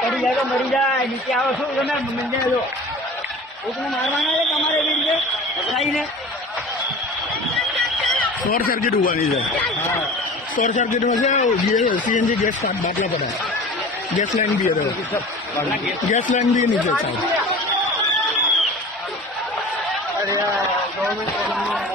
पड़ी जाए तो मरी जाए नीचे आओ शू તમે મંદિર જો उसने मारवाना है हमारे वीर ने भाई ने शॉर्ट सर्किट हुआ नहीं सर। हाँ शॉर्ट सर्किट में से ये सीएनजी गैस बाटला पड़ा है, गैस लाइन भी है, गैस लाइन भी है नीचे साहब। अरे गवर्नमेंट